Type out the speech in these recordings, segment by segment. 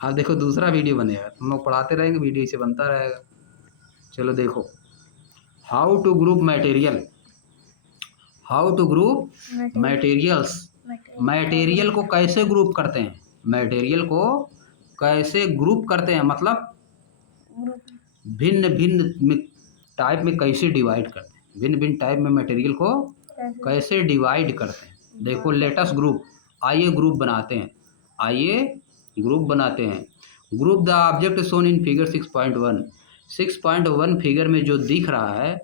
अब देखो दूसरा वीडियो बनेगा, तुम लोग पढ़ाते रहेंगे, वीडियो इसे बनता रहेगा। चलो देखो, how to group material, how to group materials. Material को कैसे ग्रुप करते हैं, मटेरियल को कैसे ग्रुप करते हैं, मतलब भिन्न भिन्न टाइप में कैसे डिवाइड करते हैं, भिन्न भिन्न टाइप में मटेरियल को कैसे डिवाइड करते हैं। देखो लेटेस्ट ग्रुप, आइए ग्रुप बनाते हैं, आइए ग्रुप बनाते हैं। Group the object shown in figure 6.1। 6.1 figure में जो दिख रहा है,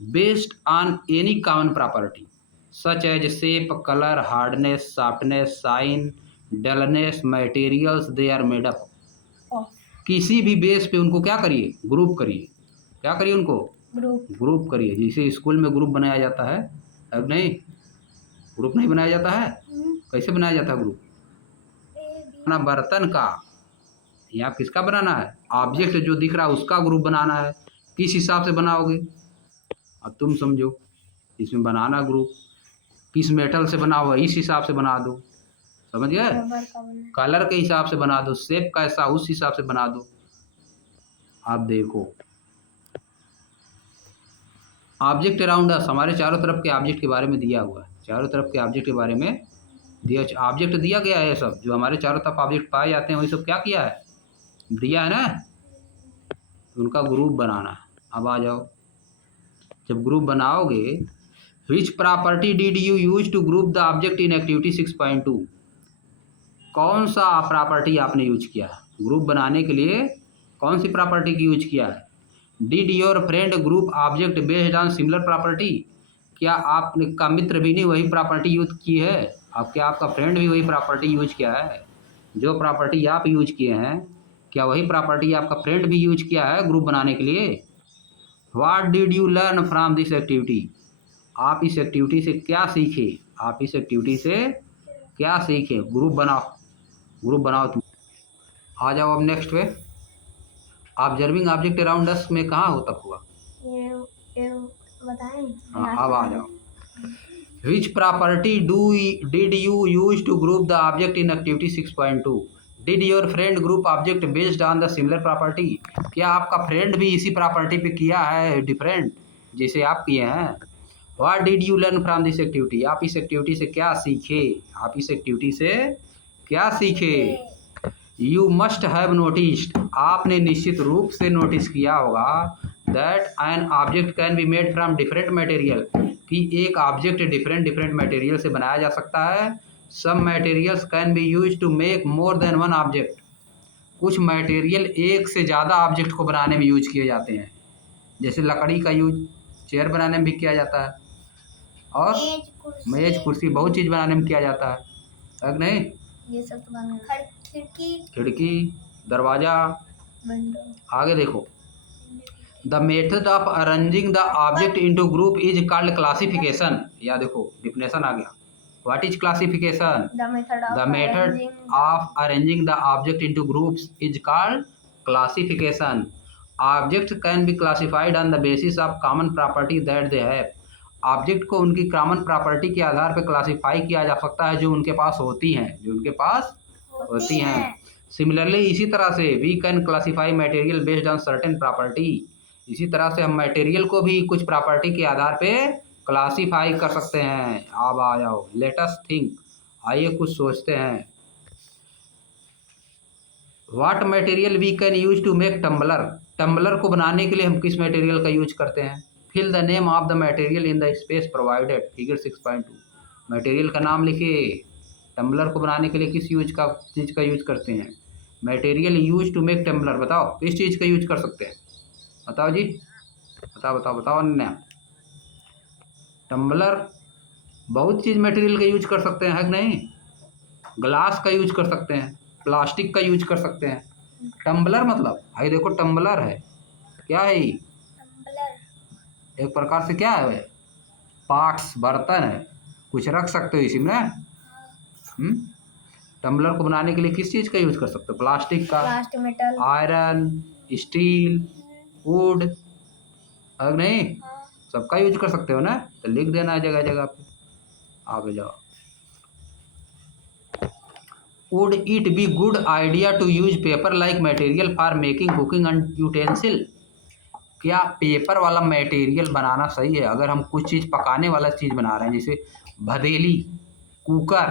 based on any common property such as shape, colour, hardness, softness, shine, dullness, materials they are made up. किसी भी बेस पे उनको क्या करिए, ग्रुप करिए। क्या करिए उनको, ग्रुप करिए। जैसे स्कूल में ग्रुप बनाया जाता है, अब नहीं ग्रुप नहीं बनाया जाता है। कैसे बनाया जाता है ग्रुप, अपना बर्तन का या किसका बनाना है, ऑब्जेक्ट जो दिख रहा है उसका ग्रुप बनाना है। किस हिसाब से बनाओगे, अब तुम समझो। इसमें बनाना ग्रुप किस मेटल से बना हुआ इस हिसाब से बना दो, समझ गए। कलर के हिसाब से बना दो, शेप कैसा उस हिसाब से बना दो। आप देखो ऑब्जेक्ट अराउंड अस, हमारे चारों तरफ के ऑब्जेक्ट के बारे में दिया हुआ है, चारों तरफ के ऑब्जेक्ट के बारे में दिया, ऑब्जेक्ट दिया गया है। सब जो हमारे चारों तरफ ऑब्जेक्ट पाए जाते हैं वही सब क्या किया है, दिया है ना। तो उनका ग्रुप बनाना है। अब आ जाओ, जब ग्रुप बनाओगे, which property did you use to group the object in activity 6.2। कौन सा प्रॉपर्टी आपने यूज किया ग्रुप बनाने के लिए, कौन सी प्रॉपर्टी की यूज किया है। Did your friend group object based on similar property. क्या आपने का मित्र भी नहीं वही प्रॉपर्टी यूज की है, अब क्या आपका फ्रेंड भी वही प्रॉपर्टी यूज किया है। जो प्रॉपर्टी आप यूज किए हैं, क्या वही प्रॉपर्टी आपका फ्रेंड भी यूज किया है ग्रुप बनाने के लिए। What did you learn from this activity. आप इस एक्टिविटी से क्या सीखे, आप इस एक्टिविटी से क्या सीखे। ग्रुप बनाओ, ग्रुप बनाओ तुम। आ जाओ अब नेक्स्ट पे, ऑब्जर्विंग ऑब्जेक्ट अराउंड अस में कहाँ हो तक हुआ, ये बताएं। हाँ अब आ जाओ। Which property did you use to group the object in activity 6.2। Did your friend group object based on the similar property. क्या आपका फ्रेंड भी इसी प्रॉपर्टी पे किया है डिफरेंट जैसे आप किए हैं। What did you learn from this activity, आप इस एक्टिविटी से क्या सीखे, आप इस एक्टिविटी से क्या सीखे। यू मस्ट हैव नोटिस्ड, आपने निश्चित रूप से नोटिस किया होगा, that an object can be made from different material, कि एक ऑब्जेक्ट डिफरेंट डिफरेंट मटेरियल से बनाया जा सकता है। Some materials can be use to make more than one object, कुछ मटेरियल एक से ज़्यादा ऑब्जेक्ट को बनाने में यूज किए जाते हैं। जैसे लकड़ी का यूज चेयर बनाने में भी किया जाता है, और मेज कुर्सी बहुत चीज़ बनाने में किया जाता है अब नहीं। ये सब तो बनाना, खिड़की, दरवाजा। आगे देखो, the method of arranging the object into group is called classification. या देखो डिफिनेशन आ गया, what is classification. The method of arranging the object into groups is called classification. Object can be classified on the basis of common property that they have. Object को उनकी common property के आधार पर classify किया जा सकता है जो उनके पास होती हैं, जो उनके पास होती हैं। सिमिलरली इसी तरह से we can classify material based on certain property. इसी तरह से हम मटेरियल को भी कुछ प्रॉपर्टी के आधार पे क्लासिफाई कर सकते हैं। अब आ जाओ, लेट अस थिंक, आइए कुछ सोचते हैं। What material we can use to make tumbler. Tumbler को बनाने के लिए हम किस मटेरियल का यूज करते हैं। Fill the name of the material in the space provided figure 6.2। Material का नाम लिखिए। टम्बलर को बनाने के लिए किस चीज़ का यूज करते हैं। Material use to make tumbler, बताओ किस चीज़ का यूज कर सकते हैं, बताओ जी, बताओ बताओ बताओ। अन्य टम्बलर बहुत चीज़ मटेरियल का यूज कर सकते हैं, है कि नहीं। ग्लास का यूज कर सकते हैं, प्लास्टिक का यूज कर सकते हैं। टम्बलर मतलब भाई देखो टम्बलर है, क्या है ये, एक प्रकार से क्या है, पार्ट्स बर्तन है, कुछ रख सकते हो इसी में। टम्बलर को बनाने के लिए किस चीज़ का यूज कर सकते हो, प्लास्टिक का, मेटल, आयरन, स्टील, वुड, है नहीं, सबका यूज कर सकते हो ना। तो लिख देना है जगह जगह पे। आगे जाओ, would it be good idea to use paper like material for making cooking and utensil? क्या पेपर वाला मटेरियल बनाना सही है अगर हम कुछ चीज़ पकाने वाला चीज़ बना रहे हैं, जैसे भदेली, कुकर,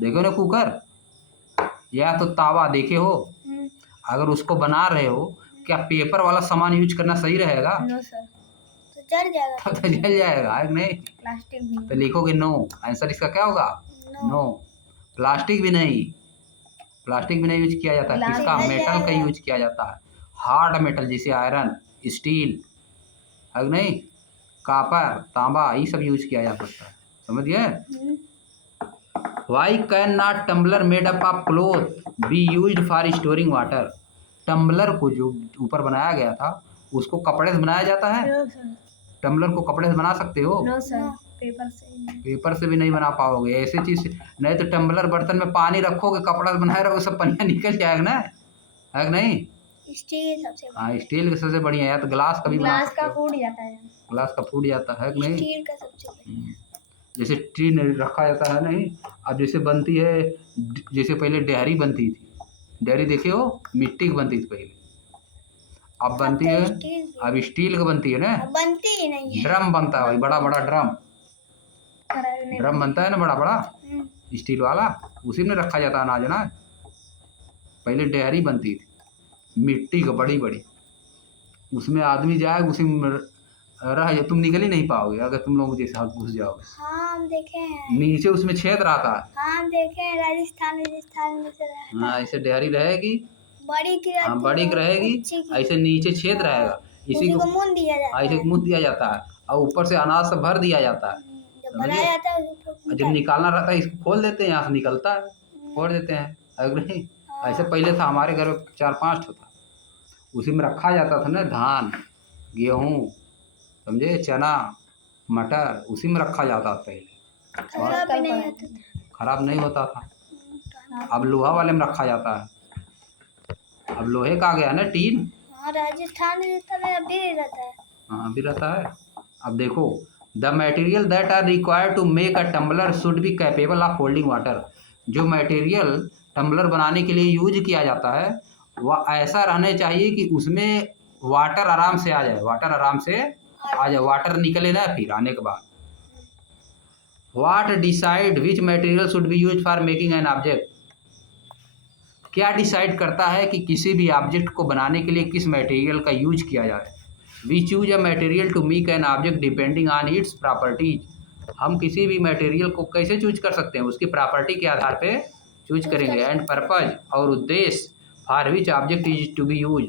देखो ना कुकर, या तो तावा देखे हो, अगर उसको बना रहे हो, क्या पेपर वाला सामान यूज करना सही रहेगा? नो सर, तो जल जाएगा। तो जल जाएगा है नहीं? प्लास्टिक भी तो लिखोगे नो, आंसर इसका क्या होगा? नो। प्लास्टिक भी नहीं, प्लास्टिक भी नहीं यूज किया जाता है, किसका? मेटल का यूज किया जाता है, हार्ड मेटल जैसे आयरन, स्टील, है नहीं, कापर, तांबा, ये सब यूज किया जा सकता है, समझ गए? Why can not tumbler made up of cloth be used for storing water? Tumbler को जो ऊपर बनाया गया था उसको कपड़े से बनाया जाता है? नो सर, टम्बलर को कपड़े से बना सकते हो? नो सर, पेपर से ही नहीं। पेपर से भी नहीं बना पाओगे, ऐसी चीज नहीं तो टम्बलर बर्तन में पानी रखोगे, कपड़ा से बनाए रहोगे, सब पनिया निकल जाएगा ना, है कि नहीं? स्टील सबसे हाँ, स्टील का सबसे बढ़िया है, या तो ग्लास का भी बना ग्लास सकते का हो, फूट जाता है, ग्लास का फूट जाता है कि नहीं? स्टील का सबसे बढ़िया। जैसे टी रखा जाता है नहीं, अब जैसे बनती है, जैसे पहले डेहरी बनती थी, डेहरी देखे हो, मिट्टी की बनती थी पहले, अब बनती है, अब स्टील का बनती है ना, अब बनती ही नहीं है। ड्रम बनता है भाई, बड़ा बड़ा ड्रम, ड्रम बनता है ना बड़ा बड़ा स्टील वाला, उसी में रखा जाता है अनाज ना। पहले डेहरी बनती थी मिट्टी का बड़ी बड़ी, उसमें आदमी जाए, उसी में रह जाए, तुम निकल ही नहीं पाओगे अगर तुम लोग जैसे हाथ घुस जाओगे। हाँ हम देखे हैं, नीचे उसमें छेद रहता है, हाँ हम देखे हैं, राजस्थान में से रहता है। हाँ, ऐसे डेहरी रहेगी, बड़ी की रहती हाँ बड़ी है, रहेगी, ऊंची की। ऐसे नीचे छेद रहेगा, इसी उसी को को मुंह दिया जाता ऐसे है, मुंह दिया जाता है, और ऊपर से अनाज से भर दिया जाता है, जब बनाया जाता है उसको और जब निकालना रहता है इसको खोल देते हैं, यहाँ से निकलता है, फोड़ देते हैं, अगर नहीं ऐसे पहले था हमारे घर में 4-5 ठो था, उसी में रखा जाता था ना, धान, गेहूँ, समझे, चना, मटर, उसी में रखा जाता था पहले, खराब भी नहीं होता था। खराब नहीं होता था। अब लोहा वाले में रखा जाता है, अब लोहे का आ गया ना, टीन, हाँ राजस्थान में अभी भी रहता है। हाँ अभी रहता है। अब देखो, the material that are required to make a tumbler should be capable of holding water? जो मटेरियल टम्बलर बनाने के लिए यूज किया जाता है वह ऐसा रहने चाहिए कि उसमें वाटर आराम से आ जाए, वाटर आराम से आ जाए, वाटर निकले ना फिर आने के बाद। What decide which material should be use for making an object? क्या डिसाइड करता है कि किसी भी ऑब्जेक्ट को बनाने के लिए किस मटेरियल का यूज किया जाए? We choose a material to make an object depending on its properties. हम किसी भी मटेरियल को कैसे चूज कर सकते हैं? उसकी प्रॉपर्टी के आधार पे चूज करेंगे। एंड पर्पज, और उद्देश्य, for which object is to be use,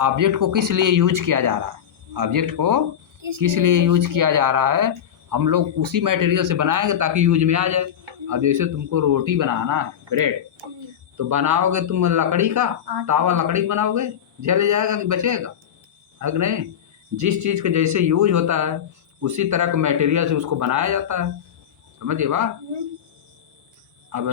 object को किस लिए यूज किया जा रहा है, ऑब्जेक्ट को किस लिए यूज किया जा रहा है, हम लोग उसी मटेरियल से बनाएंगे ताकि यूज में आ जाए। अब जैसे तुमको रोटी बनाना है, ब्रेड, तो बनाओगे तुम लकड़ी का, तावा लकड़ी का बनाओगे, जल जाएगा कि बचेगा, है कि नहीं? जिस चीज़ का जैसे यूज होता है उसी तरह के मटेरियल से उसको बनाया जाता है, समझिए बात। अब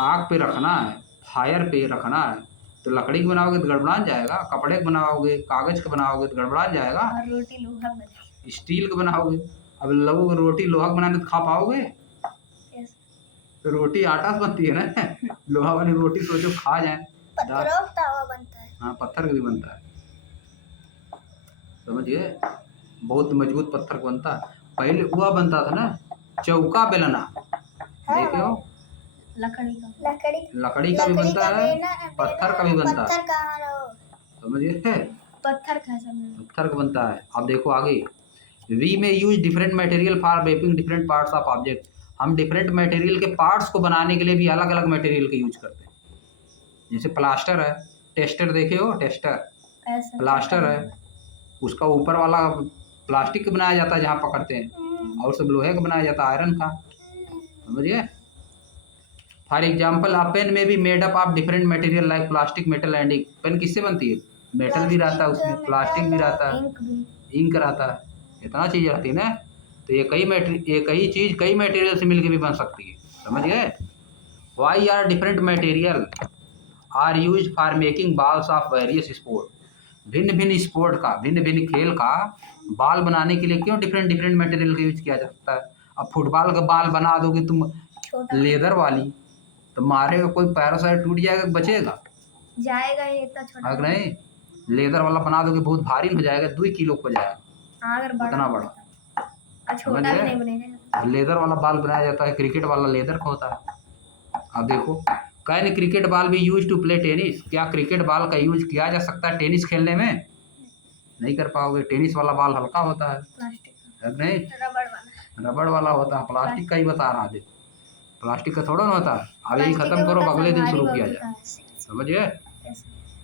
आग पे रखना है, फायर पे रखना है, तो लकड़ी का बनाओगे तो गड़बड़ा जाएगा, कपड़े का बनाओगे, कागज का बनाओगे तो गड़बड़ा जाएगा, और रोटी लोहा बनेगी। स्टील का बनाओगे, अब लोगों रोटी लोहा का बनाने तो खा पाओगे? Yes. तो रोटी आटा से बनती है ना, लोहा वाली रोटी सोचो खा जाए। पत्थरों का तवा बनता है। हाँ, पत्थर का भी बनता है, समझिए, बहुत मजबूत पत्थर का बनता है। पहले हुआ बनता था ना चौका बेलना, देखे हो, लकड़ी का भी बनता है, पत्थर का भी बनता है, पत्थर कहाँ रहो, समझिए, पत्थर का सब पत्थर का बनता है। अब देखो आगे, वी में use different material for making different parts of object. हम डिफरेंट मटेरियल के पार्ट्स को बनाने के लिए भी अलग अलग मटेरियल का यूज करते हैं। जैसे प्लास्टर है, टेस्टर देखे हो, टेस्टर ऐसा प्लास्टर है, उसका ऊपर वाला प्लास्टिक का बनाया जाता है जहाँ पकड़ते हैं, और सब लोहे का बनाया जाता है, आयरन का, समझिए। फॉर एग्जाम्पल, अ पेन में भी made up of different material like plastic, metal and ink. Pen किससे बनती है? मेटल भी रहता है उसमें, प्लास्टिक भी रहता है, इंक रहता है, इतना चीज़ रहती है ना। तो ये कई चीज़ कई मटेरियल से मिलकर भी बन सकती है, समझ गए। Why are different material are use for making balls of various sport? भिन्न भिन्न स्पोर्ट का, भिन्न भिन्न खेल का बॉल बनाने के लिए क्यों डिफरेंट डिफरेंट मटेरियल का यूज किया जा सकता है? अब फुटबॉल का बॉल बना दोगे तुम लेदर वाली, तो मारेगा कोई, पैरों से टूट जाएगा, बचेगा जाएगा ही इतना छोटा। अगर नहीं लेदर वाला बना दोगे बहुत भारी हो जाएगा, 2 किलो हो जाएगा हाँ, अगर बड़ा उतना बड़ा। और छोटा भी समझ नहीं गए? बनेगा। लेदर वाला बॉल बनाया जाता है, क्रिकेट वाला लेदर का होता है। अब देखो कैन क्रिकेट बॉल भी यूज टू प्ले टेनिस, क्या क्रिकेट बॉल का यूज किया जा सकता है टेनिस खेलने में? नहीं कर पाओगे, टेनिस वाला बॉल हल्का होता है। प्लास्टिक है नहीं, रबड़ वाला। रबड़ वाला होता है, प्लास्टिक का ही बता रहा है, प्लास्टिक का थोड़ा ना होता है। अब यही प्लास्टिक खत्म का करो, होता है, अगले दिन भारी शुरू बहुत किया होता जाए। है। समझिए।